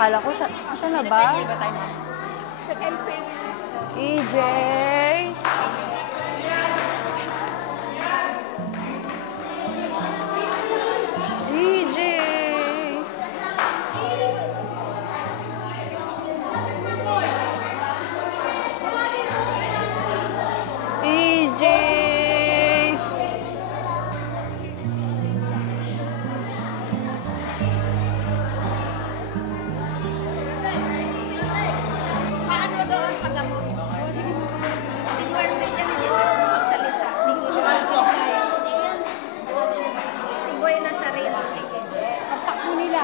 Akala ko siya na ba? Sa MP. EJ! EJ! EJ! Paano daw ang paggamot? Si Martin yan, hindi na magsalita. Sige, magsasalita. Si Boy Nazareno, sige. Pagtakbo nila.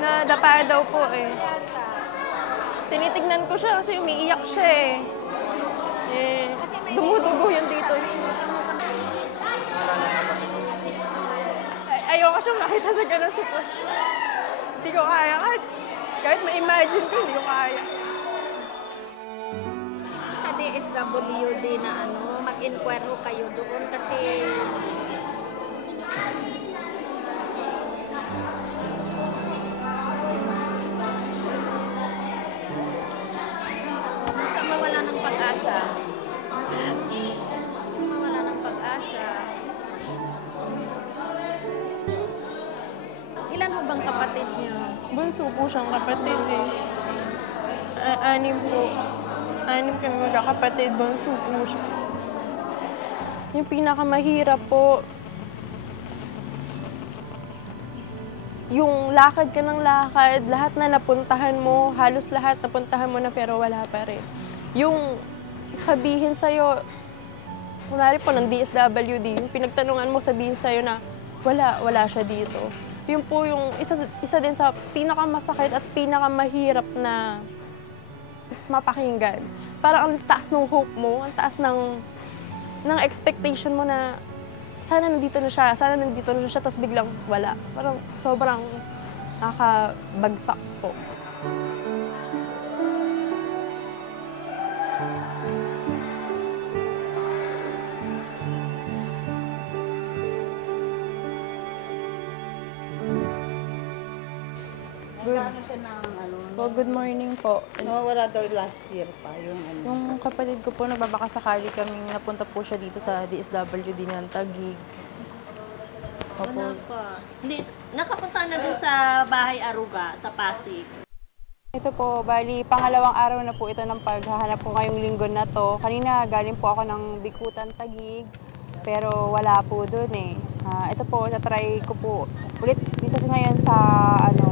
Nadapa daw po eh. Tinitignan ko siya kasi umiiyak siya eh. Dumudugo yun dito. Ayoko siyang makita sa ganun sitwasyon. Hindi ko kaya. Kahit ma-imagine ko, hindi ko kaya. Sa DSWD na mag-inquire ho kayo doon kasi mawala ng pag-asa. Mawala ng pag-asa. Ilan ho bang kapatid niyo? Bunso po siyang kapatid eh. Anim po. Anim kami magkakapatid. Bunso po siya. Yung pinakamahirap po, yung lakad ka ng lakad, lahat na napuntahan mo, halos lahat napuntahan mo na pero wala pa rin. Yung sabihin sa'yo, kunwari po ng DSWD, yung pinagtanungan mo sabihin sa'yo na wala siya dito. Yun po yung isa din sa pinakamasakit at pinakamahirap na mapakinggan. Parang ang taas ng hope mo, ang taas ng expectation mo na sana nandito na siya, tapos biglang wala. Parang sobrang nakabagsak po. Good morning po. Wala daw last year pa Yung kapatid ko po, nagbabakasakali kaming napunta po siya dito sa DSWD ng Taguig. Wala pa. Hindi, nakapunta na dun sa Bahay Aruga, sa Pasig. Ito po, bali, pangalawang araw na po ito ng paghahanap ko ngayong linggo na to. Kanina galing po ako ng Bikutan, Taguig, pero wala po dun eh. Ito po, tatry ko po ulit dito ngayon sa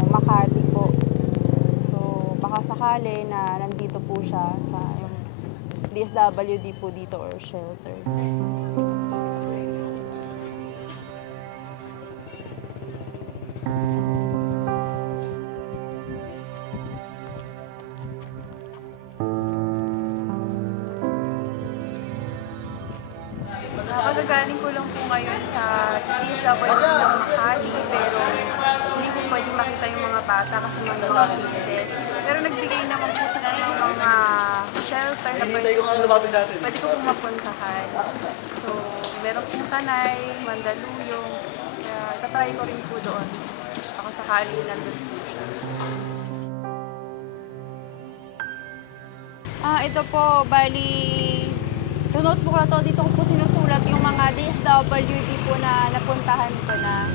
Makati po. Baka sakali na nandito po siya sa yung DSWD po dito or shelter. Nakagagaling ko lang po ngayon sa DSWD ng Makati, pero hindi ko pwede makita yung mga bata kasi may mga cases. Pero nagbigay naman po sila ng mga shelter na pwede ko pong mapuntahan. So, meron pong Tanay, Mandaluyong, kaya itatry ko rin po doon. Ako sakali nandun po siya. Ito po, bali, yung notebook na to, dito ko po sinusulat yung mga DSWD po na napuntahan ko na.